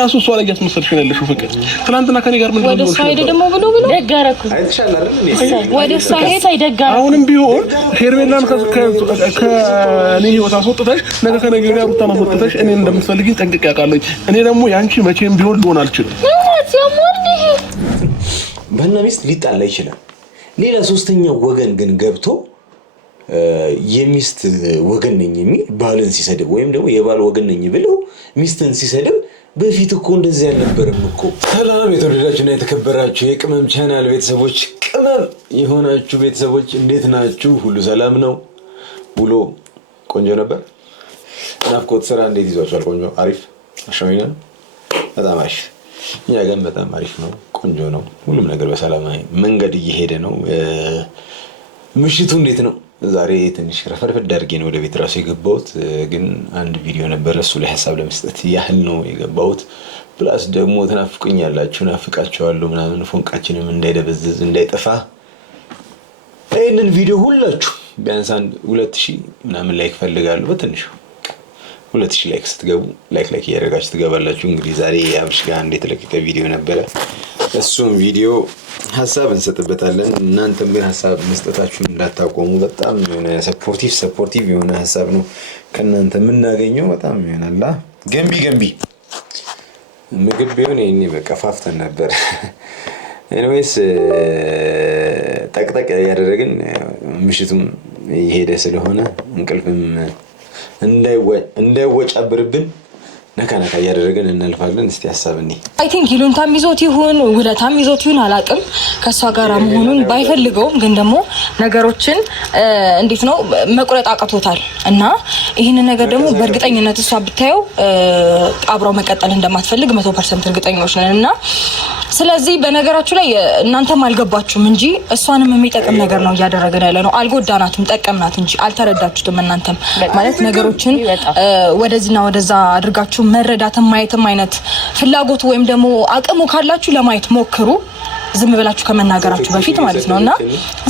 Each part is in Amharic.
ራሱ እሷ ላይ ያስመሰልሽ ነው ያለሽው ፍቅር ትናንትና ከኔ ጋር ምን ነው ወደ እሷ ሄደ ደግሞ ብሎ ደጋረኩ አይተሻል አይደል ወደ እሷ ሄደ አይደጋረኩ አሁንም ቢሆን ሄርሜላን ከኔ ህይወት አስወጥተሽ ነገ ከነገ ወዲያ ሩታን አስወጥተሽ እኔ እንደምትፈልጊኝ ጠንቅቄ አውቃለሁ እኔ ደግሞ ያንቺ መቼም ቢሆን ልሆን አልችልም ባልና ሚስት ሊጣላ ይችላል ሌላ ሶስተኛው ወገን ግን ገብቶ የሚስት ወገን ነኝ የሚል ባልን ሲሰድብ ወይም ደግሞ የባል ወገን ነኝ ብለው ሚስትን ሲሰድብ በፊት እኮ እንደዚህ አልነበረም እኮ ሰላም የተወደዳችሁና የተከበራችሁ የቅመም ቻናል ቤተሰቦች ቅመም የሆናችሁ ቤተሰቦች እንዴት ናችሁ ሁሉ ሰላም ነው ውሎ ቆንጆ ነበር ናፍቆት ስራ እንዴት ይዟችኋል ቆንጆ አሪፍ አሻሚና በጣም አሪፍ እኛ ጋር በጣም አሪፍ ነው ቆንጆ ነው ሁሉም ነገር በሰላማዊ መንገድ እየሄደ ነው ምሽቱ እንዴት ነው ዛሬ ትንሽ ረፈርፈድ አድርጌ ነው ወደ ቤት ራሱ የገባሁት ግን አንድ ቪዲዮ ነበር እሱ ላይ ሐሳብ ለመስጠት ያህል ነው የገባሁት ፕላስ ደግሞ ተናፍቁኛላችሁ ናፍቃችኋለሁ ምናምን ፎንቃችንም እንዳይደበዝዝ እንዳይጠፋ ይሄንን ቪዲዮ ሁላችሁ ቢያንስ 2000 ምናምን ላይክ ፈልጋለሁ በትንሹ 2000 ላይክ ስትገቡ ላይክ ያደርጋችሁ ትገባላችሁ እንግዲህ ዛሬ አብሽ ጋር እንደ ተለቀቀ ቪዲዮ ነበር እሱም ቪዲዮ ሐሳብ እንሰጥበታለን እናንተም ግን ሐሳብ መስጠታችሁን እንዳታቆሙ በጣም የሆነ ሰፖርቲቭ የሆነ ሐሳብ ነው ከናንተ የምናገኘው በጣም ይሆናላ ገንቢ ምግብ ቢሆን እኔ በቃ ፋፍተን ነበር ኤኒዌይስ ጠቅጠቅ ያደረግን ምሽቱም ይሄደ ስለሆነ እንቅልፍም እንዳይወጫብርብን ነካ ያደረገን እናልፋለን እስቲ ሐሳብኒ አይ ቲንክ ይሉንታም ይዞት ይሁን ውለታም ይዞት ይሁን አላቅም ከሷ ጋር መሆኑን ባይፈልገውም ግን ደግሞ ነገሮችን እንዴት ነው መቁረጥ አቅቶታል እና ይሄን ነገር ደግሞ በእርግጠኝነት እሷ ብታየው አብረው መቀጠል እንደማትፈልግ 100% እርግጠኞች ነንና ስለዚህ በነገራችሁ ላይ እናንተም አልገባችሁም እንጂ እሷንም የሚጠቅም ነገር ነው ያደረገን ያለ ነው አልጎዳናትም ጠቀምናት እንጂ አልተረዳችሁትም እናንተም ማለት ነገሮችን ወደዚህና ወደዛ አድርጋችሁ መረዳትም ማየትም አይነት ፍላጎቱ ወይም ደግሞ አቅሙ ካላችሁ ለማየት ሞክሩ ዝም ብላችሁ ከመናገራችሁ በፊት ማለት ነውና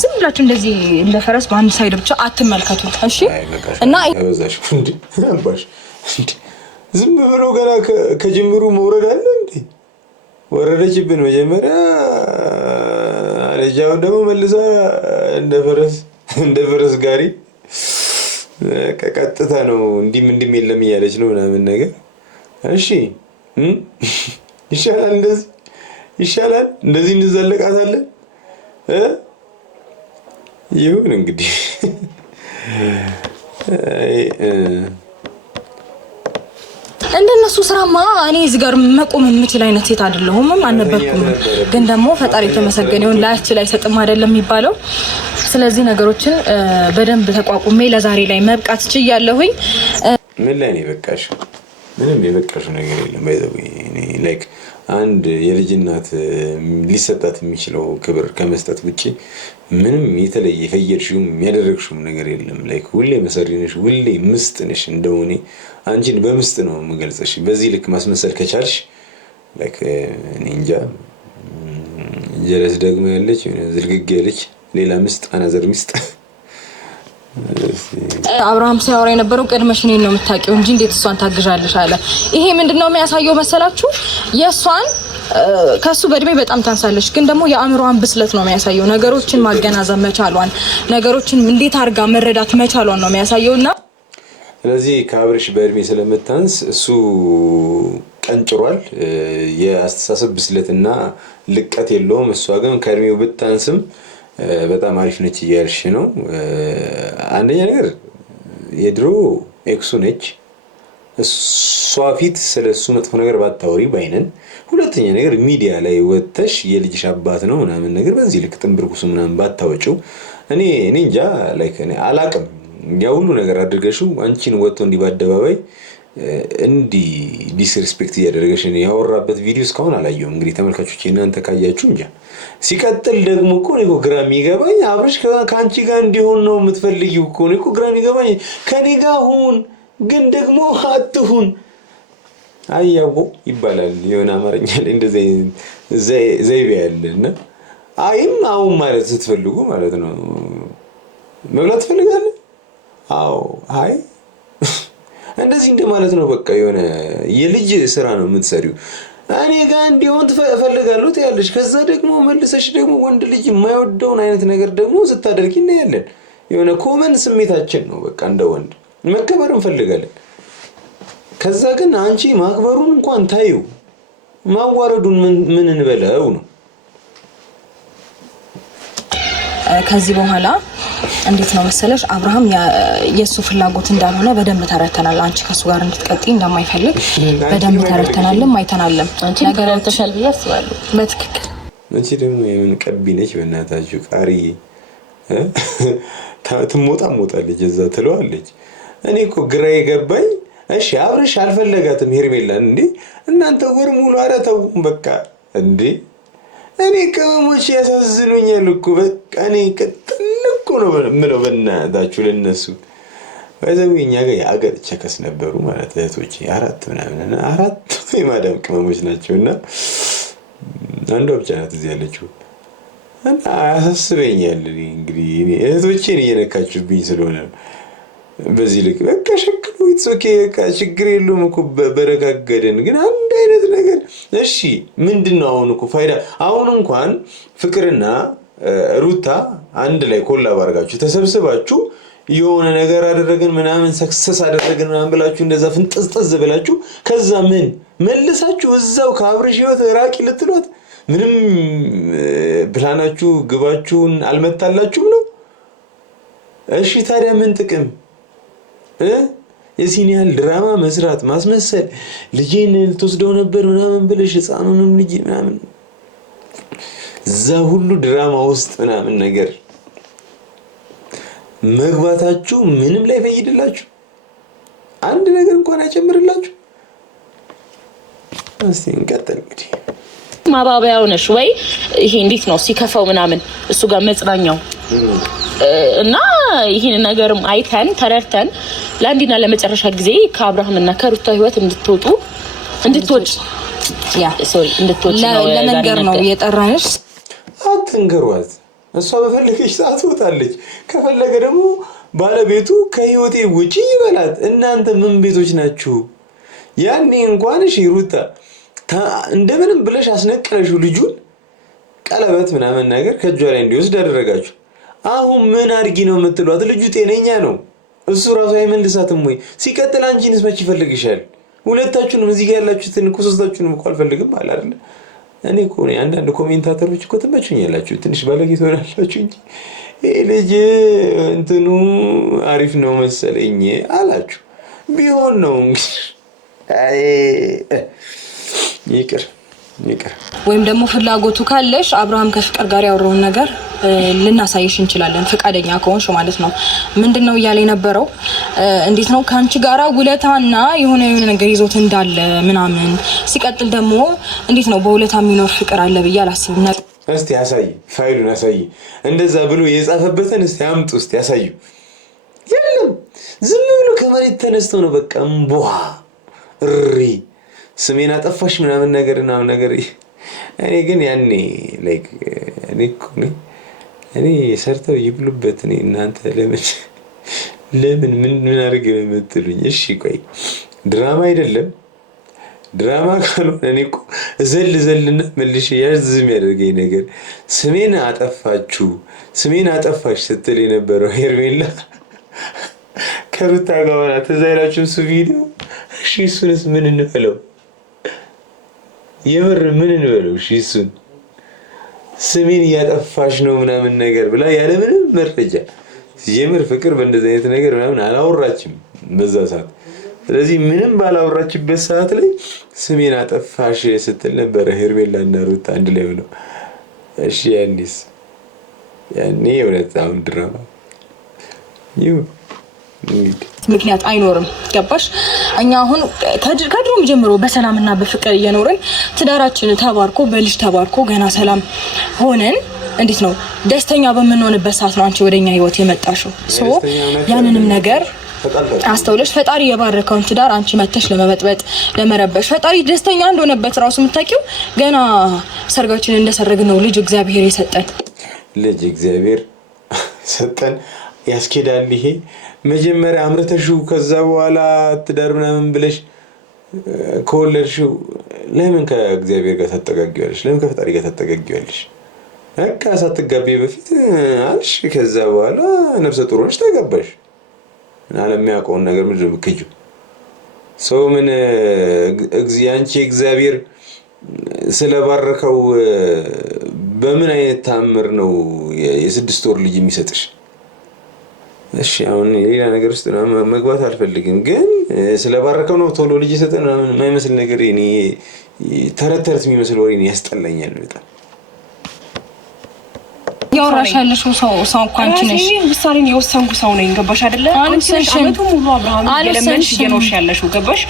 ዝም ብላችሁ እንደዚህ ለፈረስ በአንድ ሳይድ ብቻ አትመልከቱ እሺ እና አበዛሽ እንዴ አባሽ ዝም ብሎ ገና ከጅምሩ መውረድ አለ እንዴ ወረደችብን መጀመሪያ አለጃው ደግሞ መልሳ እንደ ፈረስ ጋሪ ቀጥታ ነው እንዲም የለም እያለች ነው ምናምን ነገር እሺ ይሻላል እንደዚህ እንዘለቃታለን ይሁን እንግዲህ እንደነሱ ስራማ እኔ እዚህ ጋር መቆም የምችል አይነት ሴት አይደለሁም አልነበርኩም ግን ደግሞ ፈጣሪ የተመሰገነውን ላያች ላይ ሰጥም አይደለም የሚባለው ስለዚህ ነገሮችን በደንብ ተቋቁሜ ለዛሬ ላይ መብቃት ችያለሁኝ ምን ላይ ነው በቃሽ ምንም የበቃሽ ነገር የለም ባይዘው እኔ ላይክ አንድ የልጅናት ሊሰጣት የሚችለው ክብር ከመስጠት ውጪ ምንም የተለየ ፈየርሽም ያደረግሽም ነገር የለም ላይክ ሁሌ መሰሪነሽ ሁሌ ምስጥነሽ እንደውኔ አንቺን በምስጥ ነው የምገልጽሽ በዚህ ልክ ማስመሰል ከቻልሽ ላይክ እኔ እንጃ ጀለስ ደግሞ ያለች ዝልግግ ያለች ሌላ ምስጥ አናዘር ምስጥ አብርሃም ሲያወራ የነበረው ቀድመሽ እኔን ነው የምታውቂው እንጂ እንዴት እሷን ታግዣለሽ አለ ይሄ ምንድነው የሚያሳየው መሰላችሁ የሷን ከሱ በእድሜ በጣም ታንሳለሽ ግን ደግሞ የአእምሮዋን ብስለት ነው የሚያሳየው ነገሮችን ማገናዘብ መቻሏን ነገሮችን እንዴት አርጋ መረዳት መቻሏን ነው የሚያሳየውና ስለዚህ ከአብርሽ በእድሜ ስለምታንስ እሱ ቀንጭሯል የአስተሳሰብ ብስለትና ልቀት የለውም እሷ ግን ከእድሜው ብታንስም በጣም አሪፍ ነች እያልሽ ነው አንደኛ ነገር የድሮ ኤክሱ ነች እሷ ፊት ስለሱ መጥፎ ነገር ባታወሪ ባይነን ሁለተኛ ነገር ሚዲያ ላይ ወጥተሽ የልጅሽ አባት ነው ምናምን ነገር በዚህ ልክ ጥንብርኩስ ምናምን ባታወጪው እኔ እንጃ ላይክ እኔ አላቅም ያ ሁሉ ነገር አድርገሽው አንቺን ወጥቶ እንዲባደባባይ እንዲ ዲስሪስፔክት ያደረገሽ ነው ያወራበት ቪዲዮ እስካሁን አላየሁም እንግዲህ ተመልካቾች እናንተ ካያችሁ እንጃ ሲቀጥል ደግሞ እኮ ነው ግራም ይገባኝ አብርሽ ካንቺ ጋር እንዲሆን ነው የምትፈልጊው እኮ ነው ግራም ይገባኝ ከኔ ጋር ሁን ግን ደግሞ አትሁን አያው ይባላል የሆነ አማርኛ ላይ እንደዚህ ዘይቤ ያለና አይም አሁን ማለት ስትፈልጉ ማለት ነው መብላት ፈልጋለህ አዎ አይ እንደዚህ እንደማለት ነው። በቃ የሆነ የልጅ ስራ ነው የምትሰሪው። እኔ ጋር እንዲሆን ትፈልጋለሁ ትያለሽ፣ ከዛ ደግሞ መልሰሽ ደግሞ ወንድ ልጅ የማይወደውን አይነት ነገር ደግሞ ስታደርጊ እናያለን። የሆነ ኮመን ስሜታችን ነው። በቃ እንደ ወንድ መከበር እንፈልጋለን። ከዛ ግን አንቺ ማክበሩን እንኳን ታዩ ማዋረዱን ምን እንበለው ነው። ከዚህ በኋላ እንዴት ነው መሰለሽ አብርሃም የሱ ፍላጎት እንዳልሆነ በደንብ ተረተናል። አንቺ ከሱ ጋር እንድትቀጥይ እንደማይፈልግ በደንብ ተረተናልም አይተናልም። ነገር ተሻል ብዬ አስባለሁ። በትክክል አንቺ ደግሞ የምን ቀቢ ነሽ በእናታችሁ ቃሪዬ ትሞጣለች እዛ ትለዋለች። እኔ እኮ ግራ የገባኝ እሺ አብርሽ አልፈለጋትም ሄርሜላን እንዴ እናንተ ወር ሙሉ ኧረ ተውም በቃ እንዴ እኔ ቅመሞች ያሳዝኑኛል እኮ በቃ እኔ ቅጥልቁ ነው የምለው በእናታችሁ ለነሱ በዛው እኛ ጋር የአገር ቸከስ ነበሩ ማለት እህቶቼ 4 ምናምን 4 የማዳም ቅመሞች ናቸውና አንዷ ብቻ ናት እዚህ ያለችው እና ያሳስበኛል እንግዲህ እኔ እህቶቼን እየነካችሁብኝ ስለሆነ በዚህ ልክ በቃ ሸክሉ ኦኬ በቃ ችግር የለውም እኮ በረጋገደን ግን አንድ አይነት ነገር እሺ ምንድነው አሁን እኮ ፋይዳ አሁን እንኳን ፍቅርና ሩታ አንድ ላይ ኮላብ አድርጋችሁ ተሰብስባችሁ የሆነ ነገር አደረገን ምናምን ሰክሰስ አደረገን ምናምን ብላችሁ እንደዛ ፍንጥዝጥዝ ብላችሁ ከዛ ምን መልሳችሁ እዛው ከአብርሽ ህይወት ራቂ ልትሏት ምንም ፕላናችሁ ግባችሁን አልመታላችሁም ነው። እሺ ታዲያ ምን ጥቅም የሲን ያህል ድራማ መስራት ማስመሰል ልጄን ልትወስደው ነበር ምናምን ብለሽ ህፃኑንም ልጅ ምናምን እዛ ሁሉ ድራማ ውስጥ ምናምን ነገር መግባታችሁ ምንም ላይ ፈይድላችሁ አንድ ነገር እንኳን አይጨምርላችሁ። እስቲ እንቀጥል እንግዲህ ማባባያው ነሽ ወይ ይሄ እንዴት ነው ሲከፋው ምናምን እሱ ጋር መጽናኛው እና ይሄን ነገርም አይተን ተረርተን ለአንዲና ለመጨረሻ ጊዜ ከአብርሃምና ከሩታ ህይወት እንድትወጪ ለነገር ነው የጠራንሽ። አትንገሯት። እሷ በፈለገች ሰዓት ወጣለች። ከፈለገ ደግሞ ባለቤቱ ከህይወቴ ውጪ ይበላት። እናንተ ምን ቤቶች ናችሁ? ያኔ እንኳን እሺ ሩታ እንደምንም ብለሽ አስነቀለሽው ልጁን ቀለበት ምናምን ነገር ከእጇ ላይ እንዲወስድ አደረጋችሁ። አሁን ምን አድርጊ ነው የምትሏት? ልጁ ጤነኛ ነው። እሱ ራሱ አይመልሳትም ወይ? ሲቀጥል አንቺንስ መች ይፈልግሻል? ሁለታችሁንም እዚህ ጋር ያላችሁትን እኮ ሶስታችሁንም እኮ አልፈልግም አለ አይደል? እኔ እኮ አንዳንድ ኮሜንታተሮች እኮ ትመቹኛላችሁ፣ ትንሽ ባለጌ ትሆናላችሁ እንጂ ይሄ ልጅ እንትኑ አሪፍ ነው መሰለኝ አላችሁ። ቢሆን ነው አይ ይቅር ወይም ደግሞ ፍላጎቱ ካለሽ አብርሃም ከፍቅር ጋር ያወራውን ነገር ልናሳይሽ እንችላለን፣ ፍቃደኛ ከሆንሽ ማለት ነው። ምንድነው እያለ የነበረው እንዴት ነው ካንቺ ጋራ ውለታና የሆነ ነገር ይዞት እንዳለ ምናምን፣ ሲቀጥል ደግሞ እንዴት ነው በውለታ የሚኖር ፍቅር አለ ብዬ አላስብም። እስቲ ያሳይ፣ ፋይሉን ያሳይ፣ እንደዛ ብሎ የጻፈበትን እስቲ አምጡ፣ እስቲ ያሳዩ። የለም ዝም ብሎ ከመሬት ተነስቶ ነው በቃ እምቧ እሪ ስሜን አጠፋሽ ምናምን ነገር። እኔ ግን ያኔ ላይክ እኔ ሰርተው ይብሉበት። እኔ እናንተ ለምን ምን አድርግ ነው የምትሉኝ? እሺ ቆይ ድራማ አይደለም ድራማ ካልሆነ እኔ እኮ ዘልና መልሽ ያዝም ያደርገኝ ነገር ስሜን አጠፋሽ ስትል የነበረው ሄርሜላ ከሩታ ጋር ተዛይላችሁ እሱ ቪዲዮ። እሺ እሱንስ ምን እንበለው? የምር ምን እንበለው? እሺ እሱን ስሜን እያጠፋሽ ነው ምናምን ነገር ብላ ያለ ምንም መረጃ የምር ፍቅር በእንደዚህ አይነት ነገር ምናምን አላወራችም በዛ ሰዓት። ስለዚህ ምንም ባላወራችበት ሰዓት ላይ ስሜን አጠፋሽ ስትል ነበረ ሄርሜላ እና ሩታ አንድ ላይ ሆነው። እሺ ያኔ የእውነታውን ድራማ ይሁን ምክንያት አይኖርም። ገባሽ? እኛ አሁን ከድሮም ጀምሮ በሰላምና በፍቅር እየኖርን ትዳራችን ተባርኮ በልጅ ተባርኮ ገና ሰላም ሆነን እንዴት ነው ደስተኛ በምንሆንበት ሰዓት ነው አንቺ ወደኛ ህይወት የመጣሽው። ያንንም ነገር አስተውለሽ ፈጣሪ የባረከውን ትዳር አንቺ መተሽ ለመበጥበጥ ለመረበሽ ፈጣሪ ደስተኛ እንደሆነበት ራሱ የምታውቂው ገና ሰርጋችን እንደሰረግነው ልጅ እግዚአብሔር ሰጠን። ያስኬዳል ይሄ መጀመሪያ አምርተሽው ከዛ በኋላ ትዳር ምናምን ብለሽ ከወለድሽው ለምን ከእግዚአብሔር ጋር ተጠጋጊያለሽ ለምን ከፈጣሪ ጋር ተጠጋጊያለሽ በቃ ሳትጋቢ በፊት አልሽ ከዛ በኋላ ነፍሰ ጡር ሆነሽ ተጋባሽ ዓለም ያውቀውን ነገር ምንድነው ምክጁ ሰው ምን ያንቺ እግዚአብሔር ስለባረከው በምን አይነት ታምር ነው የስድስት ወር ልጅ የሚሰጥሽ እሺ አሁን ሌላ ነገር ውስጥ መግባት አልፈልግም ግን ስለባረከው ነው ቶሎ ልጅ ይሰጠን ምናምን የማይመስል ነገር እኔ ተረተርት የሚመስል ወሬ ያስጠላኛል በጣም ያወራሽ ያለሽው ሰው እኮ አንቺ ነሽ ውሳኔን የወሰንኩ ሰው ነኝ ገባሽ አይደለ አመቱ ሙሉ አብርሃም የለመንሽ የኖርሽ ያለሽው ገባሽ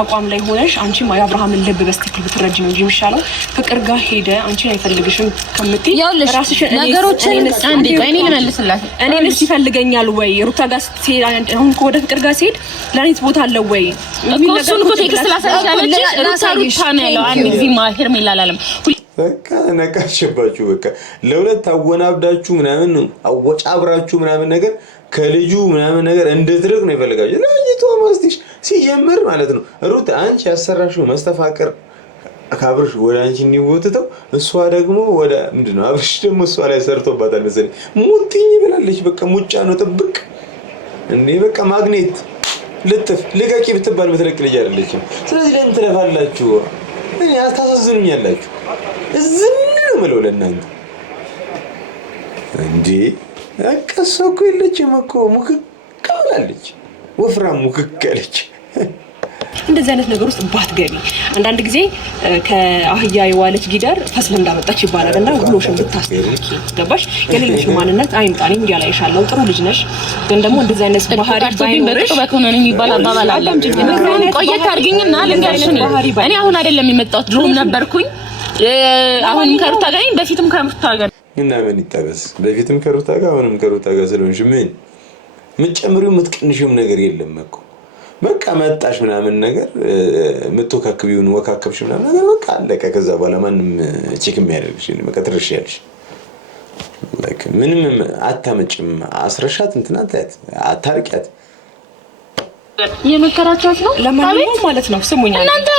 አቋም ላይ ሆነሽ አንቺ የአብርሃምን ልብ በስትክክል ብትረጂ ነው እንጂ የሚሻለው ፍቅር ጋር ሄደ አንቺን አይፈልግሽም ከምትይ ራስሽ ነገሮችን አንዴ ቆይ እኔ ልመልስላት እኔን ሲፈልገኛል ወይ ሩታ ጋር ሲሄድ አሁን ወደ ፍቅር ጋር ሲሄድ ለኔት ቦታ አለው ወይ እሱን እኮ ቴክስት ላሳይሻለች ሩታ ነው ያለው አንድ ጊዜ ማሄር ሚላላለም በቃ ነቃሽባችሁ በቃ ለሁለት አወናብዳችሁ ምናምን አወጫብራችሁ ምናምን ነገር ከልጁ ምናምን ነገር እንድትርቅ ነው ይፈልጋችሁ ለይቶ ማስቲሽ ሲጀምር ማለት ነው ሩት አንቺ ያሰራሽው መስተፋቀር አካብርሽ ወደ አንቺ እንዲወጥተው እሷ ደግሞ ወደ ምንድነው አብርሽ ደግሞ እሷ ላይ ሰርቶባታል መሰለኝ ሙጥኝ ብላለች በቃ ሙጫ ነው ጥብቅ እንዴ በቃ ማግኔት ልጥፍ ልቀቂ ብትባል መተለቅ ልጅ አይደለችም ስለዚህ ለምን ትለፋላችሁ እኔ አታሳዝኑኛላችሁ ዝም ነው ማለት ለእናንተ እንዴ አቀሰኩ የለችም እኮ ሙክክ አላለች ወፍራም ሙክክ አለች እንደዚህ አይነት ነገር ውስጥ ባትገቢ አንዳንድ ጊዜ ከአህያ የዋለች ጊደር ፈስል እንዳመጣች ይባላልና ሁሉሽም ብታስተካኪ ገባሽ የሌለሽ ማንነት አይምጣኝ እንዲያላይሻለው ጥሩ ልጅ ነሽ ግን ደግሞ እንደዚህ አይነት ባህሪ ባይኖርሽ በከሆነ የሚባል አባባል አለ ቆየት አድርጊኝና ልንገርሽ እኔ አሁን አይደለም የመጣሁት ድሮም ነበርኩኝ አሁን ከሩታ ጋር በፊትም ከሩታ ጋር እና ምን ይጣበስ በፊትም ከሩታ ጋር አሁንም ከሩታ ጋር ስለሆንሽ ምን ምትጨምሪው ምትቀንሺው ነገር የለም እኮ በቃ መጣሽ ምናምን ነገር ምትወካክቢውን ወካከብሽ ምናምን ነገር በቃ አለቀ ከዛ በኋላ ማንም ቼክ የሚያደርግሽ በቃ ትርሽያለሽ ላይክ ምንም አታመጭም አስረሻት እንትና ታያት አታርቂያት የመከራቻት ነው ለማንኛውም ማለት ነው ስሙኛ እናንተ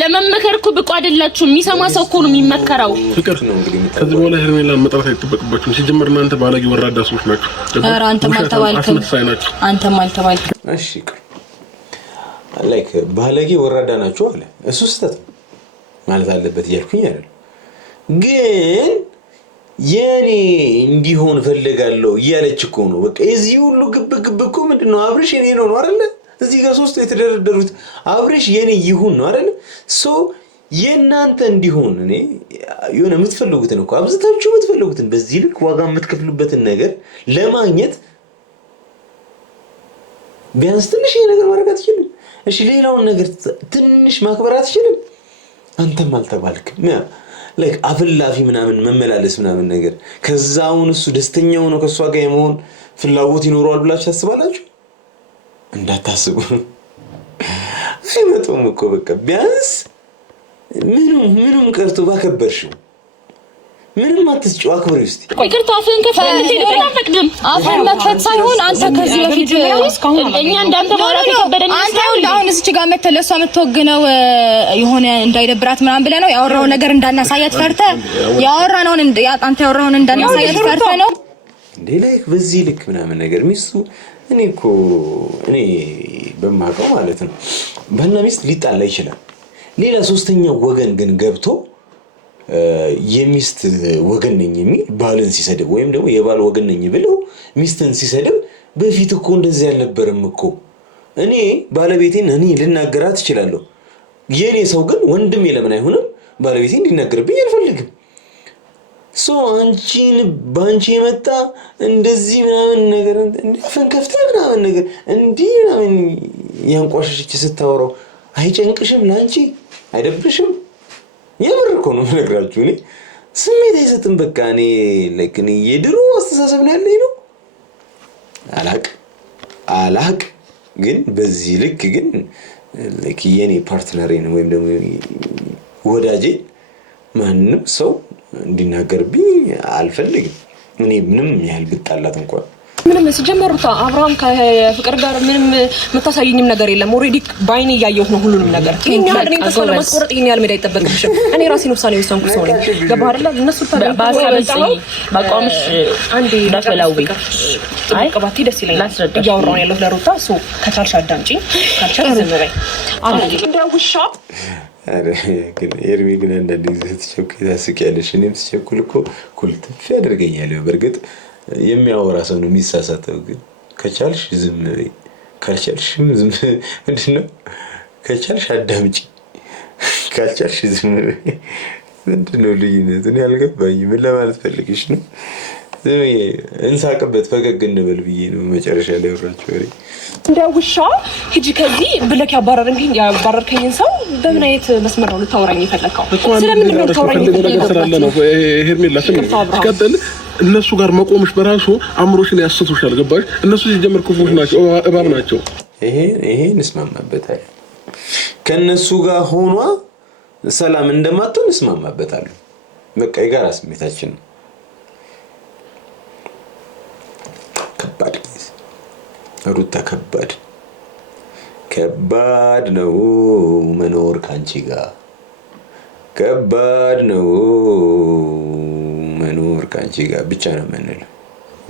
ለመመከርኩ ብቁ አይደላችሁ የሚሰማ ሰው እኮ ነው የሚመከረው ፍቅር ነው እንግዲህ ከዚህ በኋላ ሄርሜላን መጥራት አይተበቅባችሁም ሲጀመር እናንተ ባለጌ ወራዳ ሰዎች ናችሁ ኧረ አንተም አልተባልክም አንተም አልተባልክም እሺ ላይክ ባለጌ ወራዳ ናችሁ አለ እሱ ስህተት ማለት አለበት እያልኩኝ አይደል ግን የኔ እንዲሆን ፈልጋለሁ እያለች እኮ ነው በቃ እዚህ ሁሉ ግብ እኮ ምንድነው አብርሽ የኔ ነው አይደል እዚህ ጋር ሶስት የተደረደሩት አብርሽ የኔ ይሁን ነው አይደል ሶ የናንተ እንዲሆን እኔ የሆነ የምትፈልጉትን እኮ አብዝታችሁ የምትፈልጉትን በዚህ ልክ ዋጋ የምትከፍሉበትን ነገር ለማግኘት ቢያንስ ትንሽ ነገር ማድረግ አትችልም እሺ ሌላውን ነገር ትንሽ ማክበር አትችልም አንተም አልተባልክም ላይክ አፍላፊ ምናምን መመላለስ ምናምን ነገር ከዛውን እሱ ደስተኛው ነው ከሷ ጋር የመሆን ፍላጎት ይኖረዋል ብላችሁ ታስባላችሁ እንዳታስቡ አይመጣም እኮ በቃ ቢያንስ ምንም ቀርቶ ባከበርሽው ምንም አትስጪው አክብሪ እስቲ ይቅርታ አፍህን ከፈለክ አልፈቅድም አፍህን መክፈት ሳይሆን አንተ ከዚህ በፊት እኛ እንዳንተ ማውራት የከበደን አንተ አሁን እዚህ ጋር መተለሷ የምትወግነው የሆነ እንዳይደብራት ምናምን ብለህ ነው ያወራው ነገር እንዳናሳያት ፈርተህ ያወራነውን አንተ ያወራውን እንዳናሳያት ፈርተህ ነው እንዴ ላይክ በዚህ ልክ ምናምን ነገር ሚስቱ እኔ በማውቀው ማለት ነው ባልና ሚስት ሊጣላ ይችላል ሌላ ሶስተኛው ወገን ግን ገብቶ የሚስት ወገን ነኝ የሚል ባልን ሲሰድብ ወይም ደግሞ የባል ወገን ነኝ ብለው ሚስትን ሲሰድብ በፊት እኮ እንደዚህ ያልነበረም እኮ እኔ ባለቤቴን እኔ ልናገራት እችላለሁ የኔ ሰው ግን ወንድሜ ለምን አይሆንም ባለቤቴን እንዲናገርብኝ አልፈልግም ሶ አንቺን ባንቺ የመጣ እንደዚህ ምናምን ነገር እንደፈን ከፍተ ምናምን ነገር እንዲህ ምናምን ያንቋሽሽ ስታወራው አይጨንቅሽም ላንቺ አይደብርሽም የምር እኮ ነው የምነግራችሁ እኔ ስሜት አይሰጥም በቃ እኔ ላይክ እኔ የድሮ አስተሳሰብ ነው ያለኝ ነው አላቅ ግን በዚህ ልክ ግን ላይክ የኔ ፓርትነሬን ወይም ደግሞ ወዳጄ ማንም ሰው እንዲናገርብኝ አልፈልግም እኔ ምንም ያህል ብጣላት እንኳን ምንም ሲጀመሩታ አብርሃም ከፍቅር ጋር ምንም መታሳየኝም ነገር የለም። ኦሬዲ ባይኔ ያየሁት ነው ሁሉንም ነገር። ይሄን ያህል እኔ ተስፋ ለማስቆረጥ ይሄን ያህል ሜዳ አይጠበቅብሽም። እኔ ራሴን ውሳኔ ወሰንኩ ሰው ነኝ። ገባህ አይደል? እነሱ ባሳበኝ ባቋምሽ አንዴ ዳፈላዊ ቀባቲ ደስ ይለኛል። እያወራሁ ነው ያለሁት ለሩታ ሶ ከቻልሽ አዳምጪኝ፣ ካልቻልሽ ዝም በይ። እንደውሻ አረ ግን ኤርሚ ግን እንደዚህ ስትቸኩይ ታስቂያለሽ። እኔም ስቸኩል እኮ ኩልትፍ ያደርገኛል። በርግጥ የሚያወራ ሰው ነው የሚሳሳተው። ግን ከቻልሽ ዝም በይ፣ ካልቻልሽም ዝም ምንድነው ከቻልሽ አዳምጪ፣ ካልቻልሽ ዝም በይ። ምንድነው ልዩነቱ? እኔ አልገባኝም። ምን ለማለት ፈልግሽ ነው? ዝም እንሳቅበት ፈገግ እንበል ብዬ ነው መጨረሻ ላይ ወራችሁ ወሬ እንደውሻ ሂጂ ከዚህ ብለክ ያባረርከኝን ሰው በምን አይነት መስመር ነው ልታወራኝ የፈለከው? ስለምን ነው ልታወራኝ የፈለከው? ሄርሜላ ስቀጥል እነሱ ጋር መቆምሽ በራሱ አእምሮሽን ያስቱሻል። ገባሽ? እነሱ ሲጀምር ክፉዎች ናቸው፣ እባብ ናቸው። ይሄ እንስማማበታል። ከነሱ ጋር ሆኗ ሰላም እንደማትሆን እንስማማበታል። በቃ የጋራ ስሜታችን ነው። ከባድ ሩታ ከባድ ነው መኖር ካንቺ ጋር፣ ከባድ ነው መኖር ካንቺ ጋር ብቻ ነው የምንለው።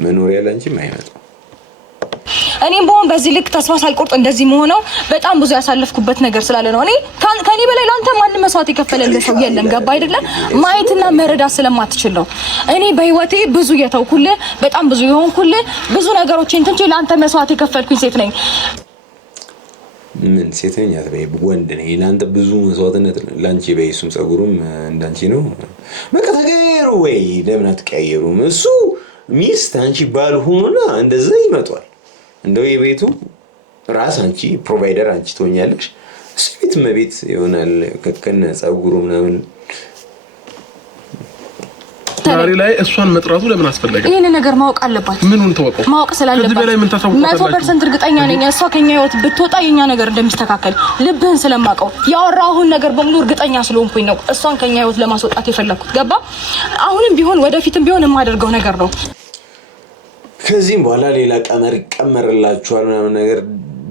መኖር ያለ አንቺ ማይመጣ እኔም በሆን በዚህ ልክ ተስፋ ሳልቆርጥ እንደዚህ መሆነው በጣም ብዙ ያሳለፍኩበት ነገር ስላለ ነው። እኔ ከኔ በላይ ላንተ ማንም መስዋዕት የከፈለልህ ሰው የለም። ገባ አይደለ? ማየትና መረዳት ስለማትችል ነው። እኔ በህይወቴ ብዙ የተውኩልህ በጣም ብዙ የሆንኩልህ ብዙ ነገሮችን ትንሽ ላንተ መስዋዕት የከፈልኩኝ ሴት ነኝ። ምን ሴተኛ ተበይ ወንድ ነኝ ላንተ ብዙ መስዋዕትነት ላንቺ በይሱም ጸጉሩም እንዳንቺ ነው። በቃ ተቀየሩ ወይ ለምን አትቀየሩም? እሱ ሚስት አንቺ ባል ሆኖና እንደዛ ይመጣል። እንደው የቤቱ ራስ አንቺ ፕሮቫይደር አንቺ ትሆኛለሽ። ስዊት መቤት ይሆናል ከከነ ጸጉሩ ምናምን። ዛሬ ላይ እሷን መጥራቱ ለምን አስፈለገ? ይሄን ነገር ማወቅ አለባት። ምኑን ተወቀው? ማወቅ ስላለባት ከዚህ በላይ ምን ታሳውቃላችሁ? 100% እርግጠኛ ነኝ እሷ ከኛ ህይወት ብትወጣ የኛ ነገር እንደሚስተካከል ልብህን ስለማውቀው ያወራሁን ነገር በሙሉ እርግጠኛ ስለሆንኩኝ ነው እሷን ከኛ ህይወት ለማስወጣት የፈለኩት። ገባ? አሁንም ቢሆን ወደፊትም ቢሆን የማደርገው ነገር ነው። ከዚህም በኋላ ሌላ ቀመር ይቀመርላችኋል ምናምን ነገር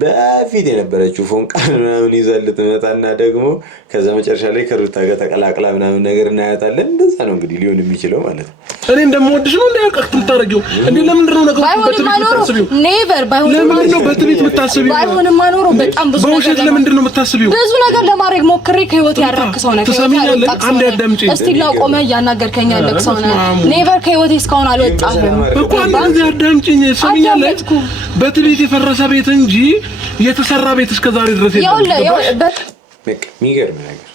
በፊት የነበረችው ፎንቃ ምናምን ይዘል ትመጣና ደግሞ ከዛ መጨረሻ ላይ ከሩታ ጋር ተቀላቅላ ምናምን ነገር እናያታለን። እንደዛ ነው እንግዲህ ሊሆን የሚችለው ማለት ነው። እኔ እንደምወድሽ ነው እንዳያቀርት የምታረጊው እንዴ? ለምንድን ነው ነገሩ በትሪት የምታስቢው? ኔቨር ለምንድን ነው በትሪት የምታስቢው? ባይሆንም አኖሮ በጣም ብዙ ነገር በውሸት ለምንድን ነው የምታስቢው? ብዙ ነገር ለማድረግ ሞክሬ ከህይወት ያራክሰው ነገር ትሰሚኛለሽ? አንድ ያዳምጪኝ እስቲ ላቆመ ያናገርከኝ ያለክሰው ነው። ኔቨር ከህይወቴ እስካሁን አልወጣህም እኮ አንድ ያዳምጪኝ። ትሰሚኛለሽ? በትሪት የፈረሰ ቤት እንጂ የተሰራ ቤት እስከዛሬ ድረስ የለም። በቃ የሚገርም ነገር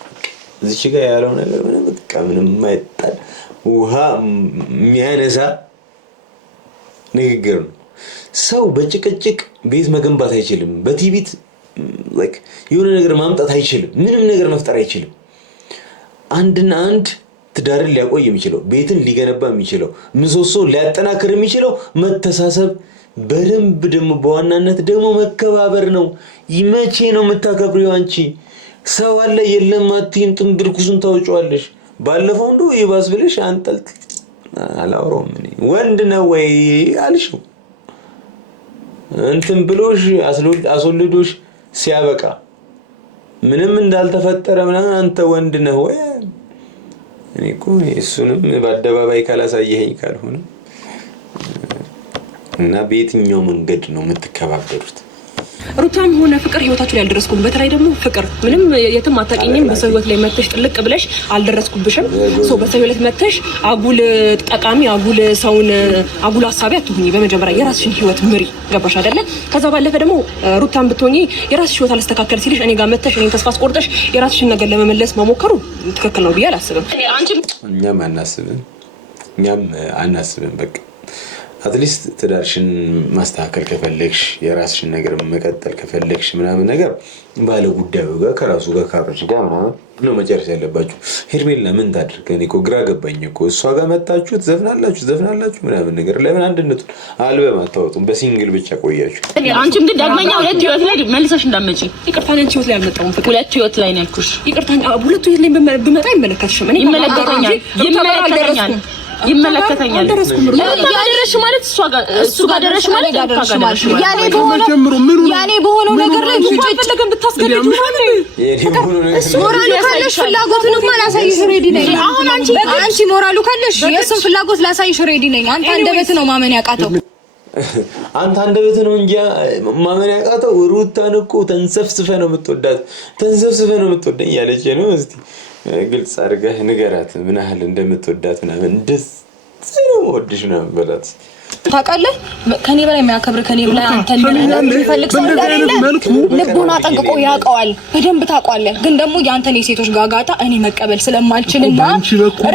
እዚች ጋር ያለው ነገር ምንም በቃ ምንም ማይጣል ውሃ የሚያነሳ ንግግር ነው። ሰው በጭቅጭቅ ቤት መገንባት አይችልም። በቲቪት like የሆነ ነገር ማምጣት አይችልም። ምንም ነገር መፍጠር አይችልም። አንድና አንድ ትዳርን ሊያቆይ የሚችለው ቤትን ሊገነባ የሚችለው ምሰሶ ሊያጠናክር የሚችለው መተሳሰብ በደንብ ደግሞ በዋናነት ደግሞ መከባበር ነው። ይመቼ ነው የምታከብሪው አንቺ? ሰው አለ የለም አትይም ጥንብርኩሱን ታውጫለሽ። ባለፈው እንደው ይባስ ብለሽ አንጠልጥ አላወራውም። እኔ ወንድ ነው ወይ አልሽው እንትን ብሎሽ አስወልዶሽ ሲያበቃ ምንም እንዳልተፈጠረ ምናምን አንተ ወንድ ነህ ወይ? እኔ እኮ እሱንም በአደባባይ ካላሳየኸኝ ካልሆነ እና በየትኛው መንገድ ነው የምትከባበሩት? ሩታም ሆነ ፍቅር ህይወታችሁ ላይ አልደረስኩም። በተለይ ደግሞ ፍቅር ምንም የትም አታውቂኝም። በሰው ህይወት ላይ መተሽ ጥልቅ ብለሽ አልደረስኩብሽም። ሶ በሰው ህይወት መተሽ አጉል ጠቃሚ አጉል ሰውን አጉል ሐሳቢ አትሁኚ። በመጀመሪያ የራስሽን ህይወት ምሪ። ገባሽ አይደለ? ከዛ ባለፈ ደግሞ ሩታም ብትሆኚ የራስሽ ህይወት አልስተካከል ሲልሽ እኔ ጋር መተሽ እኔን ተስፋ አስቆርጠሽ የራስሽን ነገር ለመመለስ መሞከሩ ትክክል ነው ብዬ አላስብም። እኛም አናስብም በቃ አትሊስት ትዳርሽን ማስተካከል ከፈለግሽ የራስሽን ነገር መቀጠል ከፈለግሽ ምናምን ነገር ባለ ጉዳዩ ጋር ከራሱ ጋር ካብርሽ ጋር ምናምን ነው መጨረስ ያለባችሁ። ሄርሜላ ምን ታድርግ? እኔ እኮ ግራ ገባኝ እኮ። እሷ ጋር መጣችሁ ዘፍናላችሁ ምናምን ነገር ለምን አንድነቱን አልበም አታወጡም? በሲንግል ብቻ ቆያችሁ። አንቺም ግን ዳግመኛ ሁለት ህይወት ላይ መልሰሽ እንዳትመጪ። ይቅርታ አንቺ ህይወት ላይ አልመጣሁም። ሁለት ህይወት ላይ ነው ያልኩሽ። ይቅርታ ሁለቱ ህይወት ላይ ብመጣ ይመለከትሽም። እኔ ይመለከተኛል ይመለከተኛል ያደረሽ ማለት እሱ ጋር ደረሽ ማለት ያኔ በሆነው ነገር ላይ ፈለገን ብታስገድዱ ሞራሉ ካለሽ ፍላጎቱን ማላሳይሽ ሬዲ ነኝ አሁን አንቺ ሞራሉ ካለሽ የእሱን ፍላጎት ላሳይሽ ሬዲ ነኝ አንተ አንደበት ነው ማመን ያቃተው አንተ አንደበት ነው እንጂ ማመን ያቃተው ሩታን እኮ ተንሰፍስፈ ነው የምትወደኝ ያለች ነው እስቲ ግልጽ አድርገህ ንገራት ምን ያህል እንደምትወዳት ምናምን ደስ ነው ወድሽ ነው በላት ታውቃለህ ከኔ በላይ የሚያከብር ከኔ በላይ አንተ እንደሚፈልግ ሰው ልቡና ጠንቅቆ ያውቀዋል በደንብ ታውቃለህ ግን ደግሞ ያንተን የሴቶች ጋጋታ እኔ መቀበል ስለማልችልና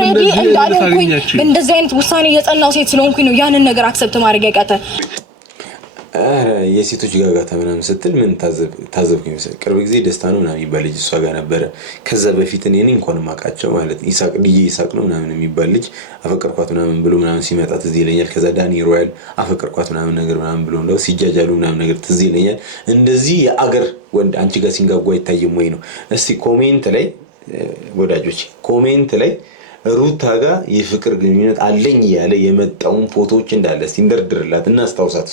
ሬዲ እንዳልኩኝ እንደዚህ አይነት ውሳኔ የጸናው ሴት ስለሆንኩኝ ነው ያንን ነገር አክሰፕት ማድረግ ያቃተ የሴቶች ጋጋታ ምናምን ስትል ምን ታዘብኩኝ መሰለኝ ቅርብ ጊዜ ደስታ ነው ምናምን ይባል ልጅ እሷ ጋር ነበር ከዛ በፊት እኔ እንኳን ማቃቸው ማለት ይሳቅ ነው ምናምን የሚባል ልጅ አፈቀርኳት ምናምን ብሎ ምናምን ሲመጣ ትዝ ይለኛል ከዛ ዳኒ ሮያል አፈቀርኳት ምናምን ነገር ምናምን ብሎ ነው ሲጃጃሉ ምናምን ነገር ትዝ ይለኛል እንደዚህ የአገር ወንድ አንቺ ጋር ሲንጋጓ ይታየም ወይ ነው እስቲ ኮሜንት ላይ ወዳጆች ኮሜንት ላይ ሩታ ጋር የፍቅር ግንኙነት አለኝ ያለ የመጣውን ፎቶዎች እንዳለ ሲንደርድርላት እና አስታውሳት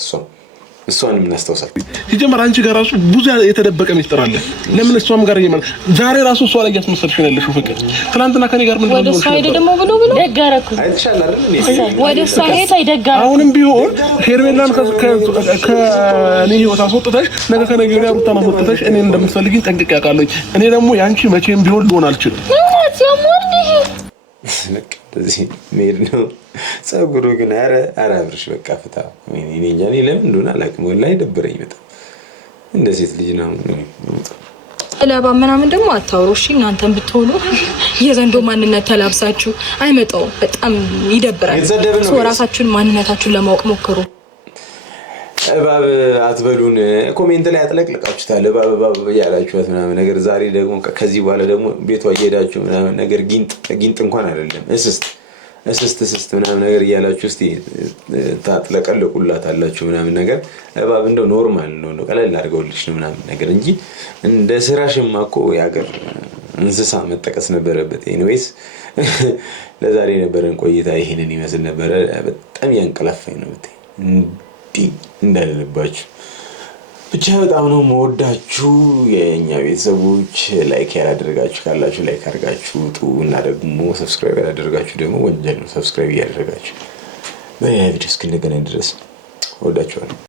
እሷንም እናስተውሳል ሲጀመር አንቺ ጋር ራሱ ብዙ የተደበቀ ሚስጥር አለ ለምን እሷም ጋር ይመል ዛሬ ራሱ እሷ ላይ ያስመሰልሽ ነው ያለሽው ፍቅር ትናንትና ከኔ ጋር ምን ወደ ሳይድ ደግሞ ብሎ ደጋረኩ አይተሻል አይደል ወደ ሳይድ አይደጋረኩ አሁንም ቢሆን ሄርሜላን ከኔ ህይወት አስወጥተሽ ነገ ከነገ ወዲያ ሩታን አስወጥተሽ እኔ እንደምትፈልጊኝ ጠንቅቄ አውቃለሁ እኔ ደግሞ ያንቺ መቼም ቢሆን ልሆን አልችልም ለዚህ ሜድ ነው ጸጉሩ ግን አረ አብርሽ በቃ ፍታ እኔ እንጃ ለምን እንደሆነ አላውቅም ወላሂ ደብረኝ በጣም እንደ ሴት ልጅ ነው ለባ ምናምን ደግሞ አታውሩሽ እናንተም ብትሆኑ የዘንዶ ማንነት ተላብሳችሁ አይመጣው በጣም ይደብራል ራሳችሁን ማንነታችሁን ለማወቅ ሞክሩ እባብ አትበሉን ኮሜንት ላይ አጥለቅልቃችሁታል እባብ ያላችሁት ምናምን ነገር ዛሬ ደግሞ ከዚህ በኋላ ደግሞ ቤቷ እየሄዳችሁ ምናምን ነገር ጊንጥ እንኳን አይደለም እስስት ምናምን ነገር እያላችሁ እስቲ ታጥለቀልቁላታላችሁ ምናምን ነገር እባብ እንደው ኖርማል ነው ቀለል አድርገውልሽ ነው ምናምን ነገር እንጂ እንደ ስራሽማ እኮ ያገር እንስሳ መጠቀስ ነበረበት ኤኒዌይስ ለዛሬ ነበረን ቆይታ ይሄንን ይመስል ነበር በጣም ያንቀላፋኝ ነው እንዳለባችሁ ብቻ በጣም ነው መወዳችሁ የኛ ቤተሰቦች ላይክ ያላደረጋችሁ ካላችሁ ላይክ አድርጋችሁ እና ደግሞ ሰብስክራይብ ያላደረጋችሁ ደግሞ ወንጀል ነው ሰብስክራይብ ያደረጋችሁ በቪዲዮ እስክንገናኝ ድረስ ወዳችኋለሁ